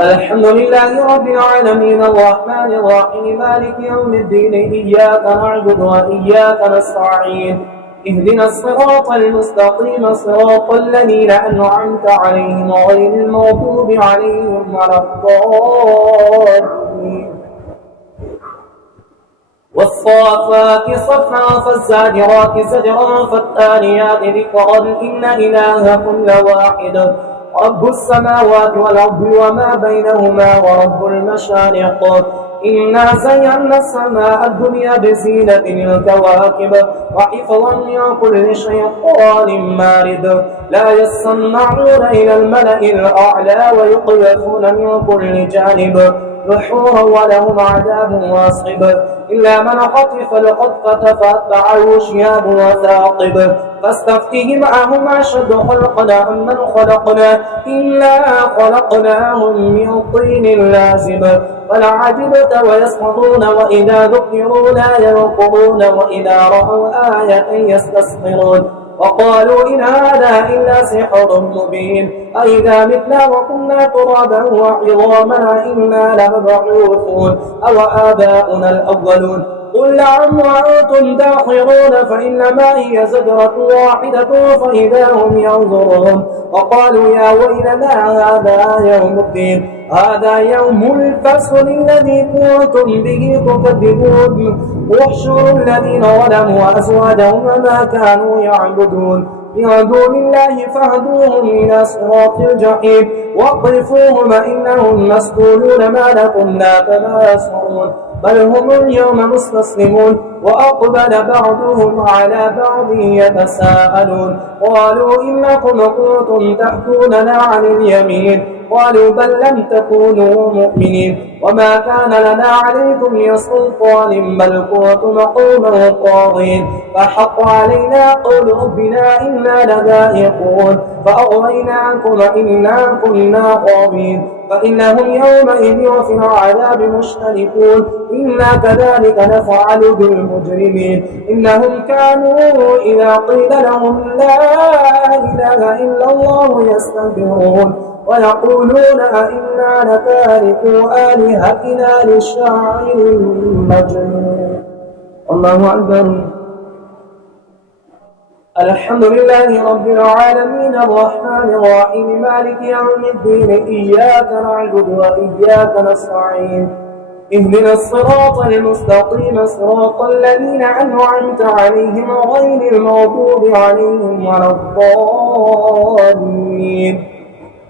الحمد لله رب العالمين الرحمن الرحيم مالك يوم الدين إياك نعبد وإياك نستعين اهدنا الصراط المستقيم صراط الذين أنعمت عليهم غير المغضوب عليهم ولا الضالين والصافات صفا فالزاجرات زجرا فالتاليات ذكرا إن إلهكم لواحد رب السماوات والأرض وما بينهما ورب المشارق إنا زينا السماء الدنيا بزينة الكواكب وحفظا من كل شيطان مارد لا يسمعون إلى الملأ الأعلى ويقذفون من كل جانب دحورا ولهم عذاب واصب إلا من خطف الخطفة فأتبعه شهاب وثاقب فاستفتهم أهم أشد خلقنا أم من خلقنا إلا خلقناهم من طين لازب فلعجبت ويسخطون وإذا ذكروا لا يذكرون وإذا رأوا آية يستسخرون وقالوا إن هذا إلا سحر مبين أئذا متنا وكنا ترابا وعظاما إنا لمبعوثون أو آباؤنا الأولون قل نعم وأنتم داخرون فإنما هي زجرة واحدة فإذا هم ينظرون وقالوا يا ويلنا هذا يوم الدين هذا يوم الفصل الذي كنتم به تكذبون واحشروا الذين ظلموا أزواجهم وما كانوا يعبدون من دون الله فاهدوهم إلى صراط الجحيم واقذفوهم إنهم مسؤولون ما لكم لا تناصرون بل هم اليوم مستسلمون وأقبل بعضهم على بعض يتساءلون قالوا إنكم كنتم تأتوننا عن اليمين قالوا بل لم تكونوا مؤمنين وما كان لنا عليكم من سلطان بل كنتم قوما طاغين فحق علينا قول ربنا إنا لذائقون فأغويناكم إنا كنا غاوين فإنهم يومئذ وفي العذاب مشتركون إنا كذلك نفعل بالمجرمين إنهم كانوا إذا قيل لهم لا إله إلا الله يستكبرون ويقولون أئنا لتاركوا آلهتنا لشاعر مجنون الله أكبر الحمد لله رب العالمين الرحمن الرحيم مالك يوم الدين إياك نعبد وإياك نستعين اهدنا الصراط المستقيم صراط الذين أنعمت عليهم غير المغضوب عليهم ولا الضالين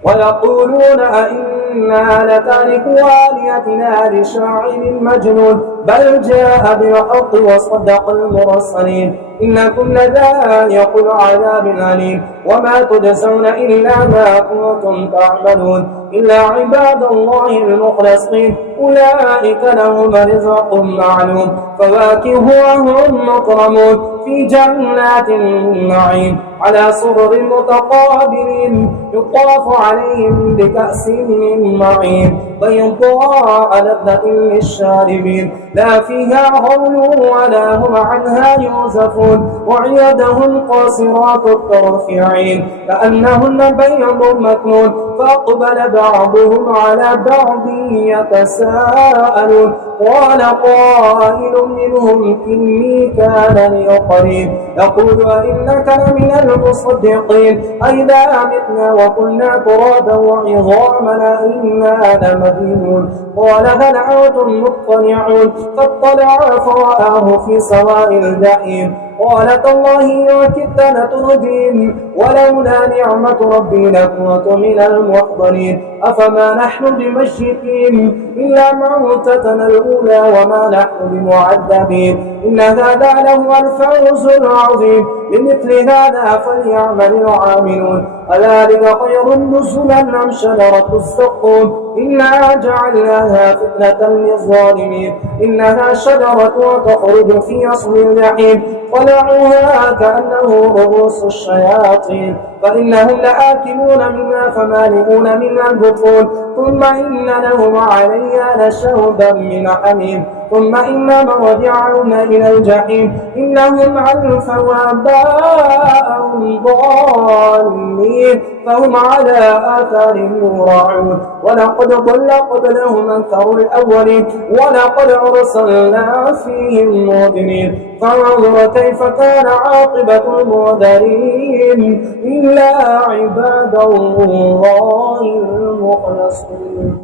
ويقولون أئنا لتاركوا آلهتنا لشاعر مجنون بل جاء بالحق وصدق المرسلين إنكم لذائق العذاب الأليم وما تجزون إلا ما كنتم تعملون إلا عباد الله المخلصين أولئك لهم رزق معلوم فواكه وهم مكرمون في جنات النعيم على سرر متقابلين يطاف عليهم بكأس من معين بيضاء لذة للشاربين لا فيها غول ولا هم عنها يوزفون وعيادهم قاصرات الطرف عين كأنهن بيض مكنون فأقبل بعضهم على بعض يتساءلون قال قائل منهم إني كان لي قرين يقول أئنك لمن المصدقين أئذا متنا وكنا ترابا وعظاما أئنا لمدينون قال بل أنتم مطلعون فاطلع فرآه في سواء الجحيم قال تالله إن كدت لتردين ولولا نعمة ربي لكنت من المحضرين أفما نحن بمشركين إلا موتتنا الأولى وما نحن بمعذبين إن هذا لهو الفوز العظيم لمثل هذا فليعمل العاملون أذلك خير نزلا أم شجرة الزقوم إنا جعلناها فتنة للظالمين إنها شجرة تخرج في أصل الجحيم طلعها كأنه رؤوس الشياطين فإنهم لآكلون منها فمالئون منها البطون ثم إن لهم عليها لشوبا من حميم ثم إن مرجعهم إلى الجحيم إنهم علفوا آباءهم ضالين فهم على آثارهم يهرعون ولقد ضل قبلهم أكثر الأولين ولقد أرسلنا فيهم منذرين فانظر كيف كان عاقبة المنذرين إلا عباد الله المخلصين.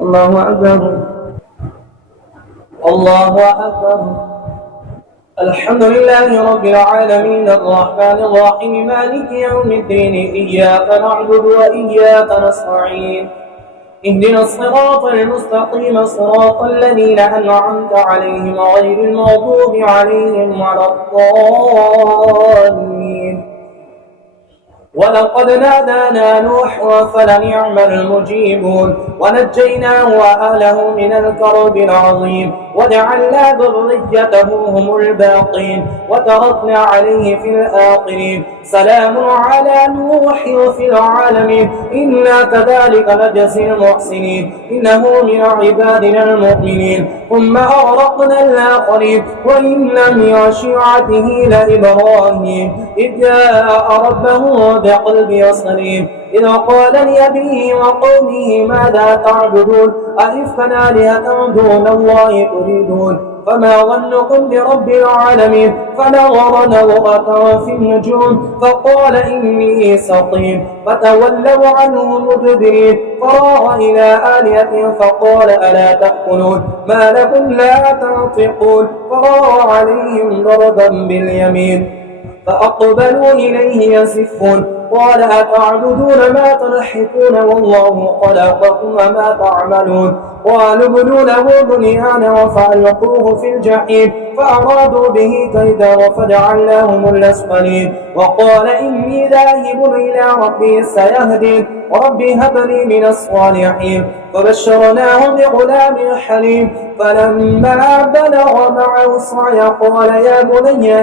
الله أكبر الله أكبر. الحمد لله رب العالمين الرحمن الرحيم مالك يوم الدين إياك نعبد وإياك نستعين اهدنا الصراط المستقيم صراط الذين أنعمت عليهم غير المغضوب عليهم ولا الضالين. ولقد نادانا نوح فلنعم المجيبون ونجيناه وأهله من الكرب العظيم وجعلنا ذريته هم الباقين وتركنا عليه في الآخرين سلام على نوح في العالمين إنا كذلك نجزي المحسنين إنه من عبادنا المؤمنين ثم أغرقنا الآخرين وإن من شيعته لإبراهيم إذ جاء ربه بقلب سليم إذ قال لأبيه وقومه ماذا تعبدون أئفكا آلهة دون الله تريدون فما ظنكم برب العالمين فنظر نظرة في النجوم فقال إني سقيم فتولوا عنه مدبرين فراغ إلى آلهة فقال ألا تأكلون ما لكم لا تنطقون فراغ عليهم ضربا باليمين فأقبلوا إليه يزفون قال أتعبدون ما تنحتون والله خلقكم وما تعملون قالوا ابنوا له بنيانا فألقوه في الجحيم فأرادوا به كيدا فجعلناهم الأسفلين وقال إني ذاهب إلى ربي سيهدين ربي هب لي من الصالحين فبشرناه بغلام حليم فلما بلغ معه السعي قال يا بني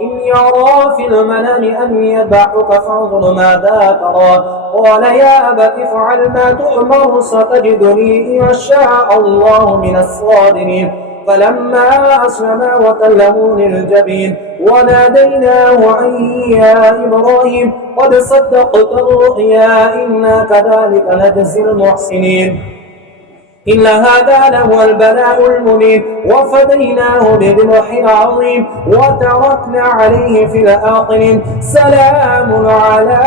إني أرى في المنام أني يذبحك فانظر ماذا ترى قال يا أبت افعل ما تؤمر ستجدني إن شاء الله من الصابرين فلما أسلما وتله للجبين وناديناه أن يا إبراهيم قد صدقت الرؤيا إنا كذلك نجزي المحسنين إن هذا لهو البلاء المبين وفديناه بذبح عظيم وتركنا عليه في الآخرين سلام على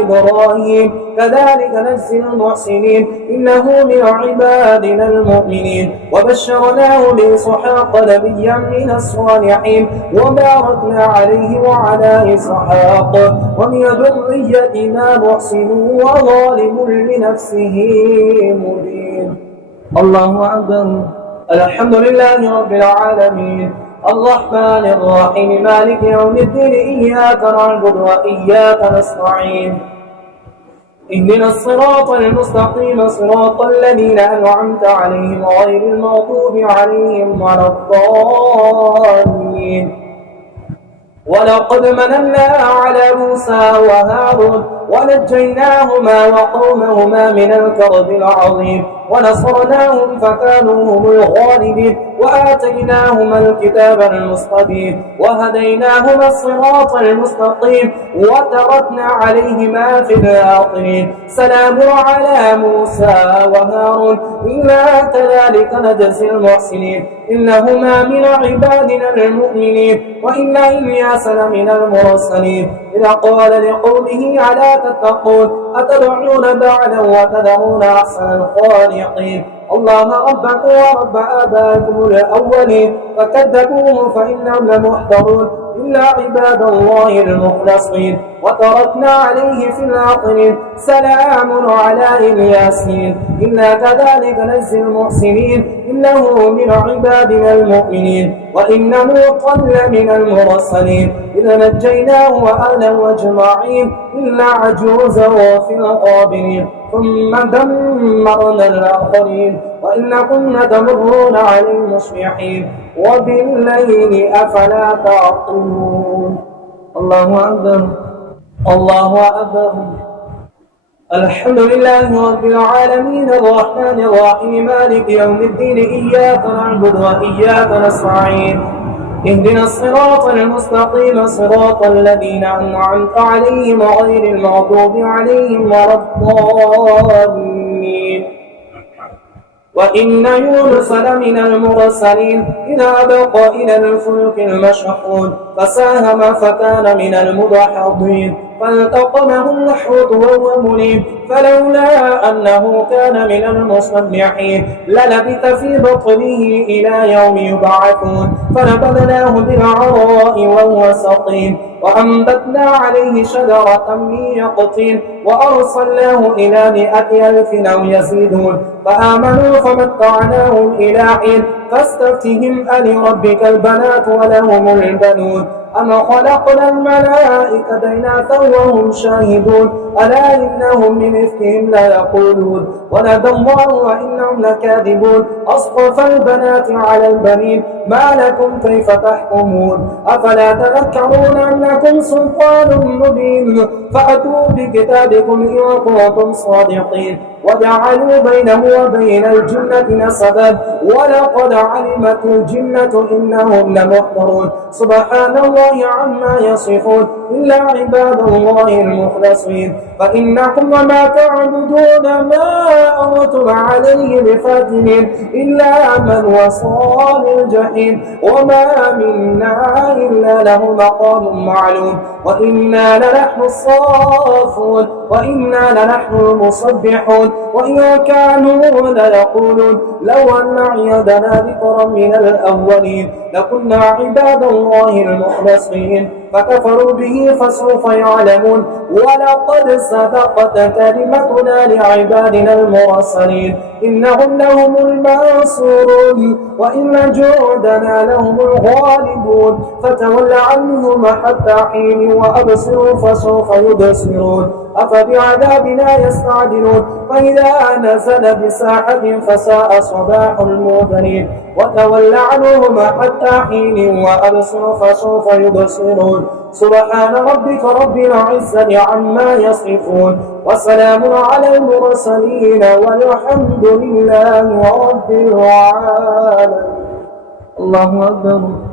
إبراهيم كذلك نجزي المحسنين إنه من عبادنا المؤمنين وبشرناه بإسحاق نبيا من الصالحين وباركنا عليه وعلى إسحاق ومن ذريتنا محسن وظالم لنفسه مبين. الله أكبر. الحمد لله رب العالمين الرحمن الرحيم مالك يوم الدين إياك نعبد وإياك نستعين اهدنا الصراط المستقيم صراط الذين أنعمت عليهم غير المغضوب عليهم ولا الضالين. ولقد مننا على موسى وهارون ونجيناهما وقومهما من الكرب العظيم ونصرناهم فكانوا هم الغالبين وآتيناهما الكتاب المستبين وهديناهما الصراط المستقيم وتركنا عليهما في الآخرين سلام على موسى وهارون إنا كذلك نجزي المحسنين إنهما من عبادنا المؤمنين وإن إلياس لمن المرسلين إذا قال لقومه ألا تتقون أتدعون بعلا وتذرون أحسن الخالقين الله ربكم ورب آبائكم الأولين فكذبوه فإنهم لمحضرون إلا عباد الله المخلصين وتركنا عليه في الآخرين سلام على الياسين إنا كذلك نجزي المحسنين إنه من عبادنا المؤمنين وإن لوطا لمن المرسلين إذا نجيناه وأهله أجمعين إلا عجوزا في الغابرين ثم دمرنا الآخرين وإنكم لتمرون عليهم مصبحين وبالليل أفلا تعقلون. الله أكبر. الله أكبر. الحمد لله رب العالمين الرحمن الرحيم مالك يوم الدين إياك نعبد وإياك نستعين اهدنا الصراط المستقيم صراط الذين أنعمت عليهم غير المغضوب عليهم ولا الضالين. وإن يونس لمن المرسلين إذا أبق إلى الفلك المشحون فساهم فكان من المدحضين فالتقمه الحوت وهو مليم فلولا أنه كان من المصبحين للبث في بطنه إلى يوم يبعثون فنبذناه بالعراء وهو سقيم وأنبتنا عليه شجرة من يقطين وأرسلناه إلى 100,000 أو يزيدون فآمنوا فمتعناهم إلى حين فاستفتهم ألربك البنات ولهم البنون أم خلقنا الملائكة إناثا وهم شاهدون ألا إنهم من إفكهم ليقولون ولد الله وإنهم لكاذبون أصطفى البنات على البنين ما لكم كيف تحكمون أفلا تذكرون أنكم سلطان مبين فأتوا بكتابكم إن كنتم صادقين وجعلوا بينه وبين الجنة نسبا ولقد علمت الجنة إنهم لمحضرون سبحان الله عما يصفون إلا عباد الله المخلصين فإنكم وما تعبدون ما أنتم عليه بفاتنين إلا من وصال الجحيم وما منا إلا له مقام معلوم وإنا لنحن الصافون وإنا لنحن المصبحون وإن كانوا ليقولون لو أن عيدنا ذكرا من الأولين لكنا عباد الله المخلصين فكفروا به فسوف يعلمون ولقد سبقت كلمتنا لعبادنا المرسلين إنهم لهم المنصورون وإن جندنا لهم الغالبون فتول عنهم حتى حين وأبصروا فسوف يبصرون أفبعذابنا يستعجلون فإذا نزل بساحة فساء صباح المنذرين وتول عنهم حتى حين وأبصروا فسوف يبصرون سبحان ربك رب العزة عما يصفون وسلام على المرسلين والحمد لله رب العالمين. الله أكبر.